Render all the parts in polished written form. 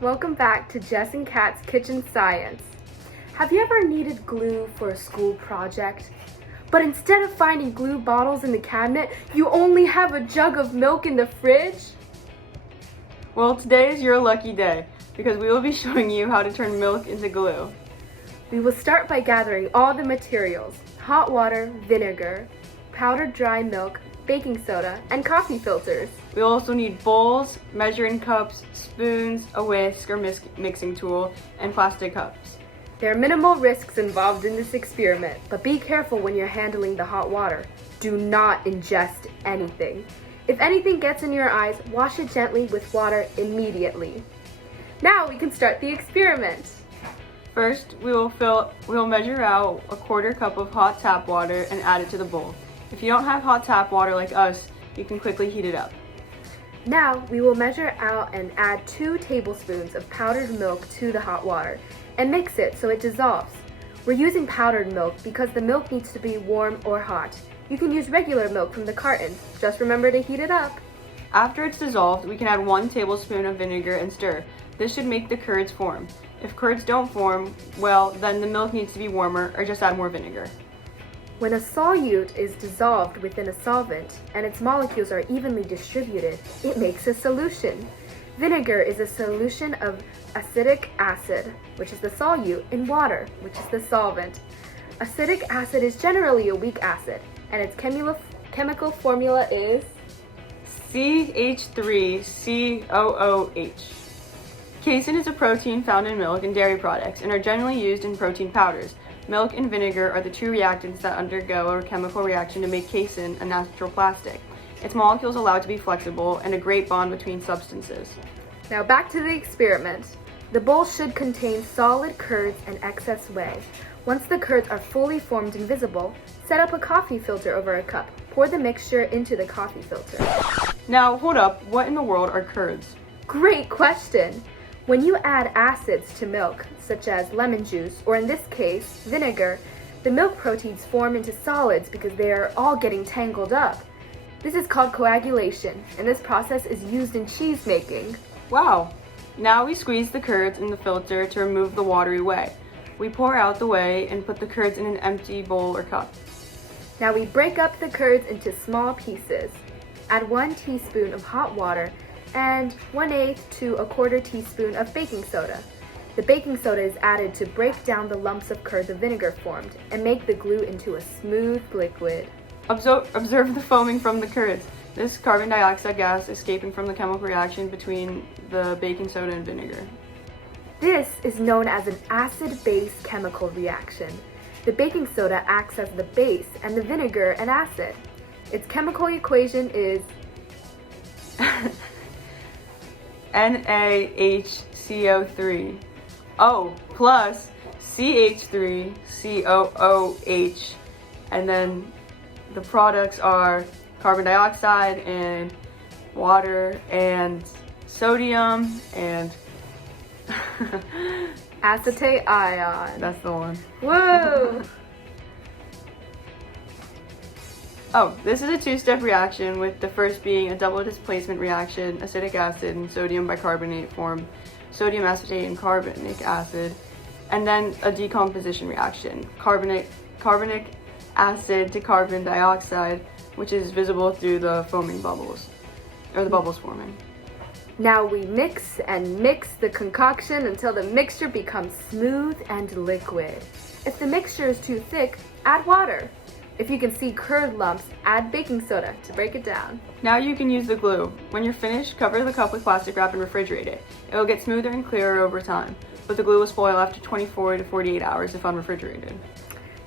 Welcome back to Jess and Kat's Kitchen Science. Have you ever needed glue for a school project? But instead of finding glue bottles in the cabinet, you only have a jug of milk in the fridge? Well, today is your lucky day because we will be showing you how to turn milk into glue. We will start by gathering all the materials: hot water, vinegar, powdered dry milk, baking soda, and coffee filters. We will also need bowls, measuring cups, spoons, a whisk or mixing tool, and plastic cups. There are minimal risks involved in this experiment, but be careful when you're handling the hot water. Do not ingest anything. If anything gets in your eyes, wash it gently with water immediately. Now we can start the experiment. First, we will measure out a quarter cup of hot tap water and add it to the bowl. If you don't have hot tap water like us, you can quickly heat it up. Now we will measure out and add 2 tablespoons of powdered milk to the hot water and mix it so it dissolves. We're using powdered milk because the milk needs to be warm or hot. You can use regular milk from the carton. Just remember to heat it up. After it's dissolved, we can add 1 tablespoon of vinegar and stir. This should make the curds form. If curds don't form, well, then the milk needs to be warmer or just add more vinegar. When a solute is dissolved within a solvent and its molecules are evenly distributed, it makes a solution. Vinegar is a solution of acetic acid, which is the solute, in water, which is the solvent. Acetic acid is generally a weak acid, and its chemical formula is CH3COOH. Casein is a protein found in milk and dairy products and are generally used in protein powders. Milk and vinegar are the 2 reactants that undergo a chemical reaction to make casein a natural plastic. Its molecules allow it to be flexible and a great bond between substances. Now back to the experiment. The bowl should contain solid curds and excess whey. Once the curds are fully formed and visible, set up a coffee filter over a cup. Pour the mixture into the coffee filter. Now, hold up, what in the world are curds? Great question! When you add acids to milk, such as lemon juice, or in this case, vinegar, the milk proteins form into solids because they are all getting tangled up. This is called coagulation, and this process is used in cheese making. Wow! Now we squeeze the curds in the filter to remove the watery whey. We pour out the whey and put the curds in an empty bowl or cup. Now we break up the curds into small pieces. Add 1 teaspoon of hot water and 1/8 to 1/4 teaspoon of baking soda. The baking soda is added to break down the lumps of curd the vinegar formed and make the glue into a smooth liquid. Observe the foaming from the curds. This carbon dioxide gas escaping from the chemical reaction between the baking soda and vinegar. This is known as an acid-base chemical reaction. The baking soda acts as the base and the vinegar an acid. Its chemical equation is NaHCO3 O plus CH3COOH, and then the products are carbon dioxide and water and sodium and acetate ion. That's the one. Whoa! Oh, this is a 2-step reaction, with the first being a double displacement reaction. Acetic acid and sodium bicarbonate form sodium acetate and carbonic acid, and then a decomposition reaction, carbonic acid to carbon dioxide, which is visible through the foaming bubbles, or the bubbles forming. Now we mix and mix the concoction until the mixture becomes smooth and liquid. If the mixture is too thick, add water. If you can see curd lumps, add baking soda to break it down. Now you can use the glue. When you're finished, cover the cup with plastic wrap and refrigerate it. It will get smoother and clearer over time, but the glue will spoil after 24 to 48 hours if unrefrigerated.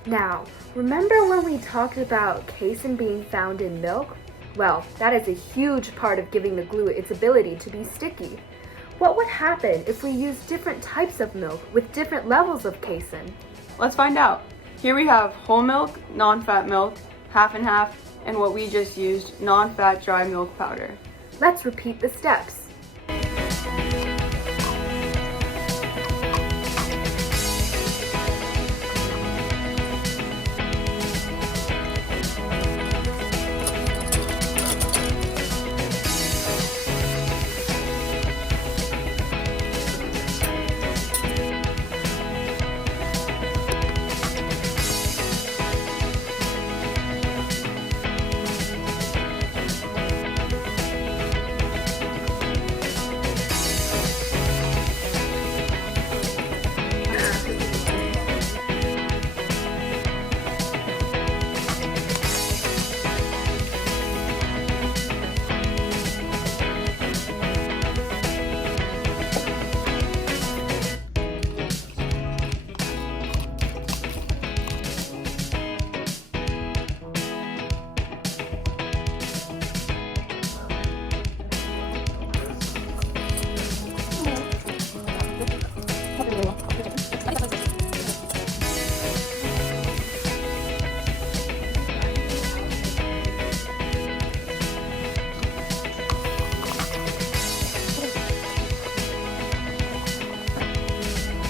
Now, remember when we talked about casein being found in milk? Well, that is a huge part of giving the glue its ability to be sticky. What would happen if we used different types of milk with different levels of casein? Let's find out. Here we have whole milk, non-fat milk, half and half, and what we just used, non-fat dry milk powder. Let's repeat the steps.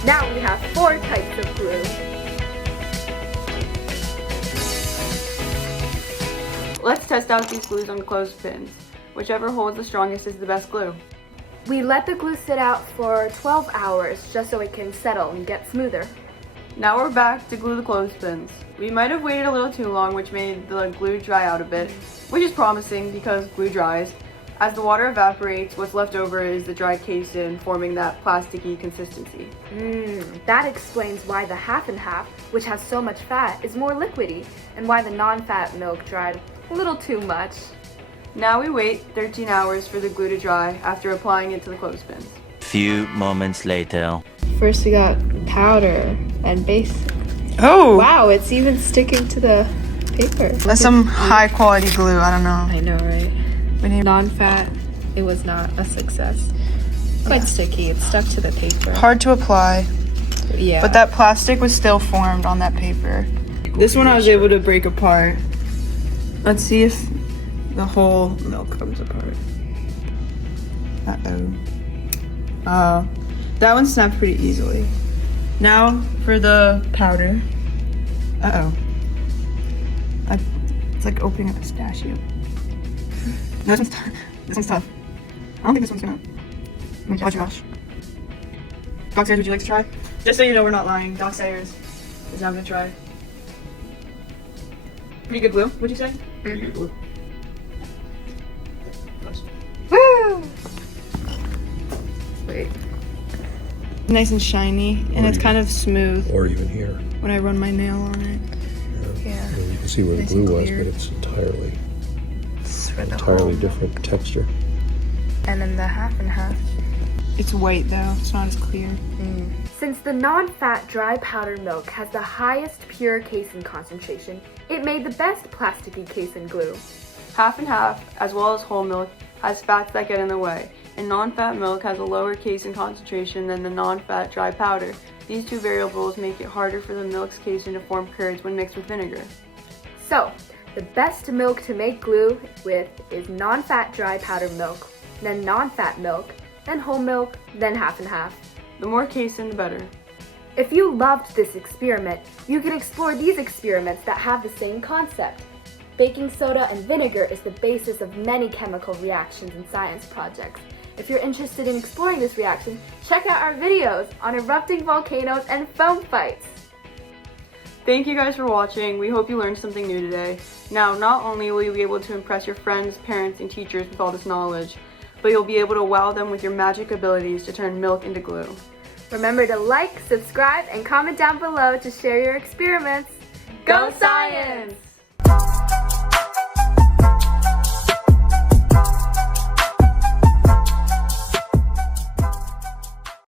Now we have 4 types of glue. Let's test out these glues on clothespins. Whichever holds the strongest is the best glue. We let the glue sit out for 12 hours just so it can settle and get smoother. Now we're back to glue the clothespins. We might have waited a little too long, which made the glue dry out a bit, which is promising because glue dries. As the water evaporates, what's left over is the dry casein, forming that plasticky consistency. That explains why the half and half, which has so much fat, is more liquidy, and why the non-fat milk dried a little too much. Now we wait 13 hours for the glue to dry after applying it to the clothespins. Few moments later. First we got powder and base. Oh! Wow, it's even sticking to the paper. That's some high quality glue, I don't know. I know, right? Non-fat, it was not a success. Quite sticky, it stuck to the paper. Hard to apply, Yeah. but that plastic was still formed on that paper. This one I was able to break apart. Let's see if the whole milk comes apart. Uh-oh. That one snapped pretty easily. Now for the powder. Uh-oh. It's like opening a pistachio. No, this one's tough. I don't think this one's gonna. Oh my gosh. Doc Sayers, would you like to try? Just so you know, we're not lying. Doc Sayers is now gonna try. Pretty good glue, would you say? Pretty good glue. Woo! Wait. Nice and shiny, and it's kind of smooth Or even here. when I run my nail on it. Yeah. Well, you can see where the Nice and glue was, clear. but it's entirely For the whole. different texture. And then the half and half. It's white though, it's not as clear. Since the non-fat dry powder milk has the highest pure casein concentration, it made the best plasticky casein glue. Half and half, as well as whole milk, has fats that get in the way, and non-fat milk has a lower casein concentration than the non-fat dry powder. These two variables make it harder for the milk's casein to form curds when mixed with vinegar. So, the best milk to make glue with is non-fat dry powder milk, then non-fat milk, then whole milk, then half and half. The more casein, the better. If you loved this experiment, you can explore these experiments that have the same concept. Baking soda and vinegar is the basis of many chemical reactions and science projects. If you're interested in exploring this reaction, check out our videos on erupting volcanoes and foam fights. Thank you guys for watching. We hope you learned something new today. Now, not only will you be able to impress your friends, parents, and teachers with all this knowledge, but you'll be able to wow them with your magic abilities to turn milk into glue. Remember to like, subscribe, and comment down below to share your experiments. Go Science!